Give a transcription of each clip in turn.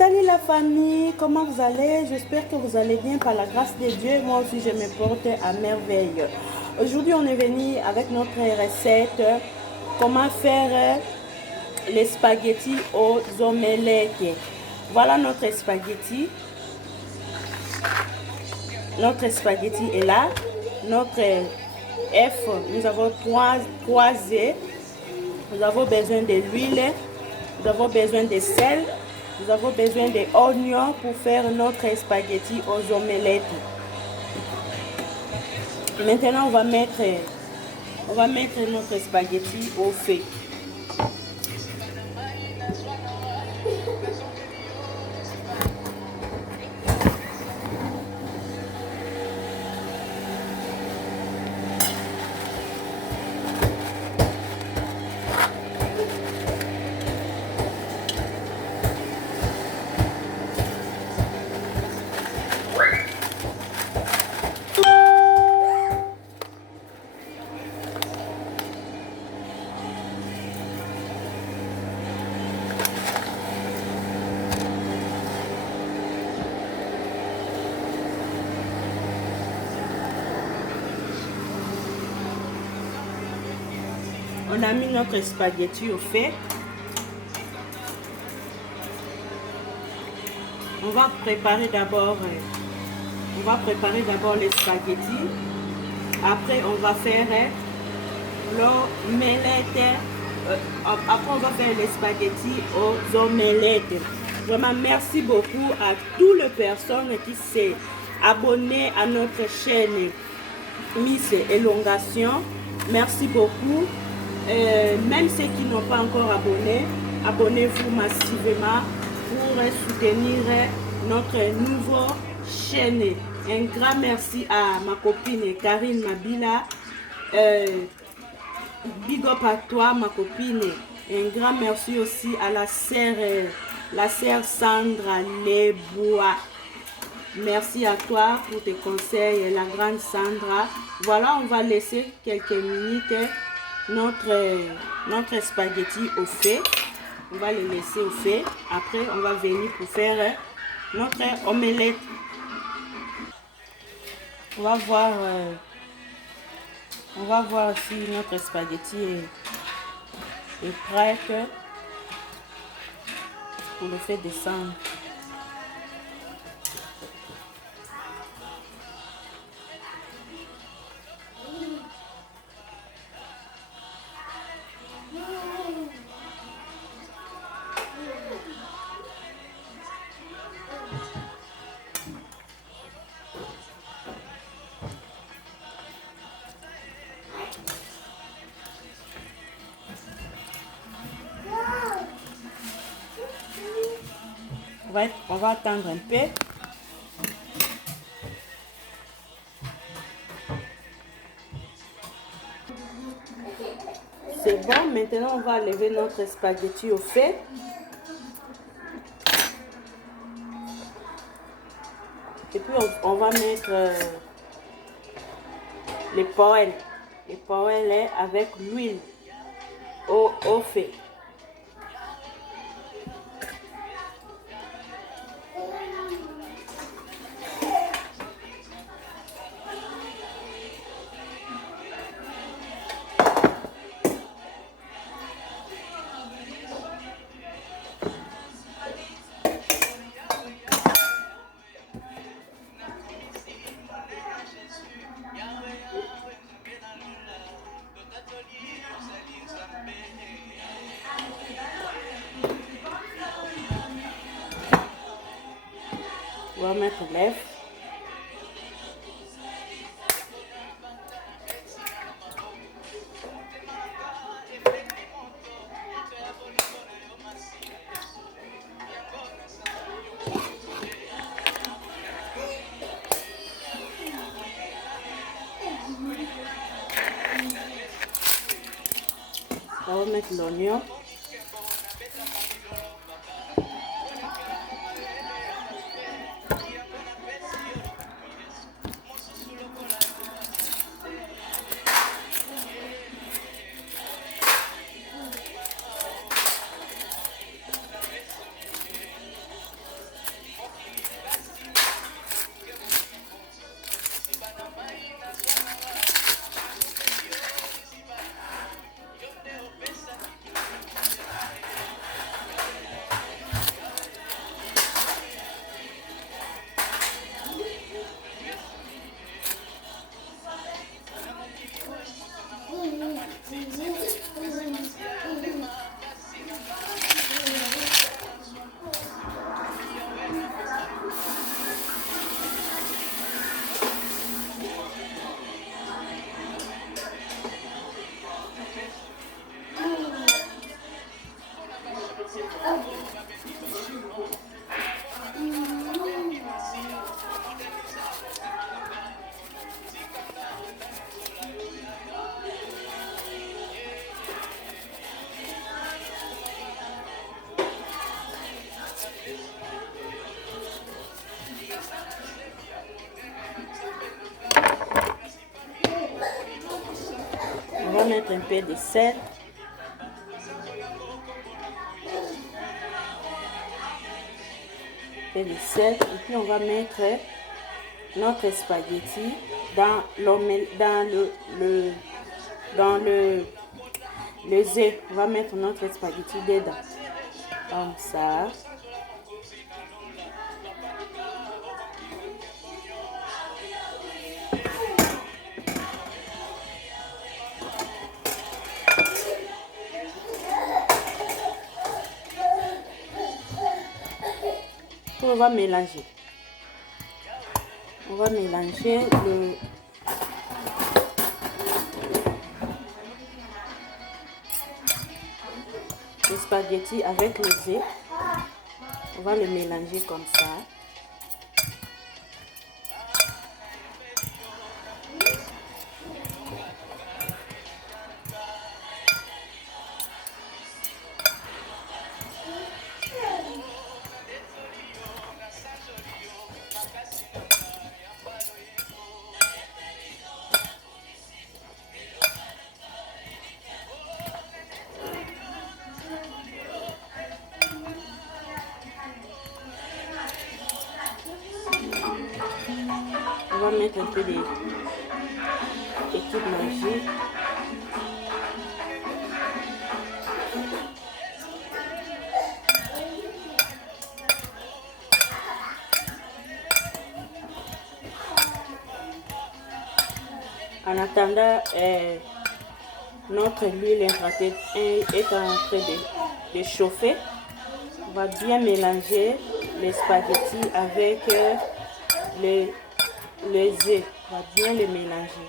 Salut la famille, comment vous allez? J'espère que vous allez bien par la grâce de Dieu. Moi aussi je me porte à merveille. Aujourd'hui on est venu avec notre recette comment faire les spaghettis aux omelettes. Voilà notre spaghetti. Notre spaghetti est là. Notre œuf, nous avons trois œufs. Nous avons besoin de l'huile. Nous avons besoin de sel. Nous avons besoin d'oignons pour faire notre spaghetti aux omelettes. Maintenant, on va mettre notre spaghetti au feu. On a mis notre spaghetti au feu. On va préparer d'abord les spaghettis. Après, on va faire l'omelette. Après, on va faire les spaghettis aux omelettes. Vraiment, merci beaucoup à toutes les personnes qui s'est abonnées à notre chaîne Miss Elongation. Merci beaucoup. Même ceux qui n'ont pas encore abonné, abonnez-vous massivement pour soutenir notre nouvelle chaîne. Un grand merci à ma copine Karine Mabila. Big up à toi, ma copine. Un grand merci aussi à la sœur Sandra Lebois. Merci à toi pour tes conseils, la grande Sandra. Voilà, on va laisser quelques minutes notre spaghetti au feu. On va le laisser au feu. Après, on va venir pour faire notre omelette. On va voir si notre spaghetti est prêt pour le faire descendre. On va attendre un peu. C'est bon, maintenant on va lever notre spaghetti au feu. Et puis on va mettre les poêles avec l'huile au feu. On va mettre l'œuf. On va mettre l'oignon. mettre un peu de sel. Et puis on va mettre notre spaghetti dans le œuf. On va mettre notre spaghetti dedans comme ça. On va mélanger. On va mélanger le spaghetti avec le œuf. On va le mélanger comme ça. On va mettre un peu d'équipe magique. En attendant, notre huile est en train de chauffer. On va bien mélanger les spaghettis avec les œufs. On va bien les mélanger.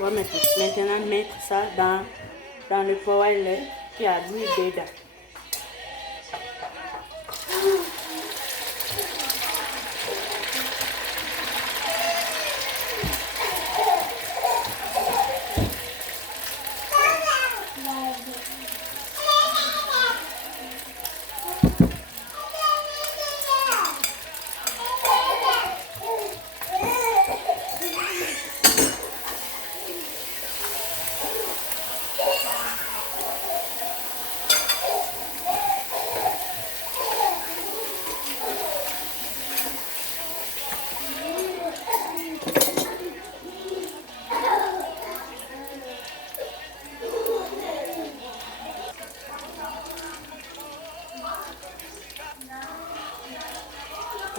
On va maintenant mettre ça dans le poêle qui a l'huile dedans.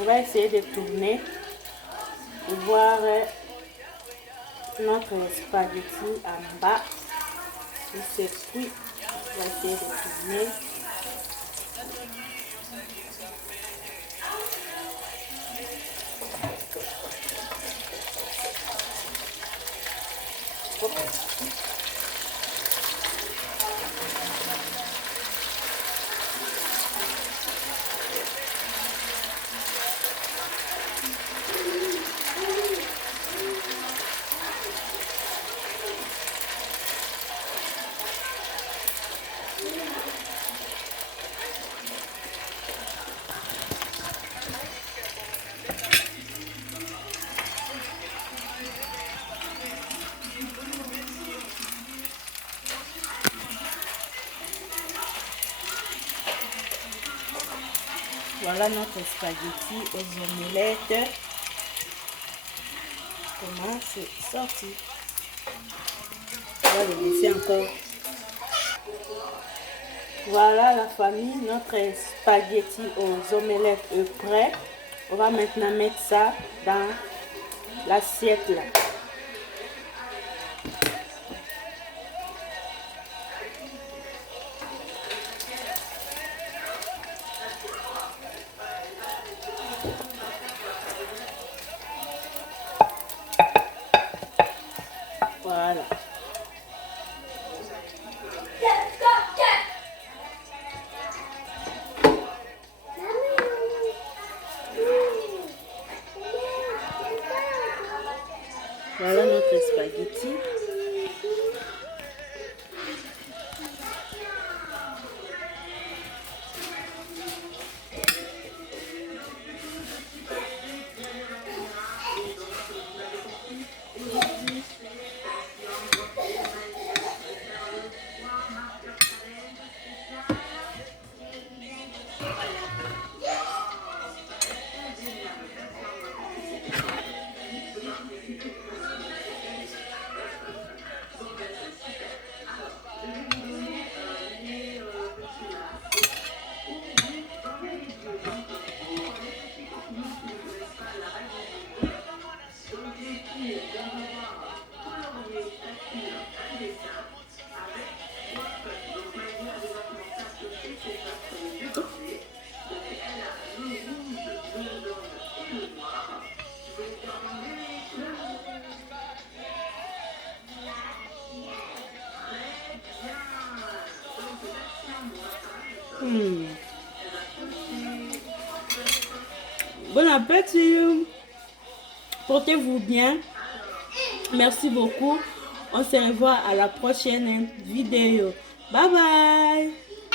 On va essayer de tourner pour voir notre spaghetti en bas. Il s'est cuit. On va essayer de tourner. Voilà notre spaghetti aux omelettes. Comment c'est sorti? On va le laisser encore. Voilà la famille, notre spaghetti aux omelettes est prêt. On va maintenant mettre ça dans l'assiette là. Voilà. Voilà notre spaghetti. Bon appétit. Portez-vous bien. Merci beaucoup. On se revoit à la prochaine vidéo. Bye bye.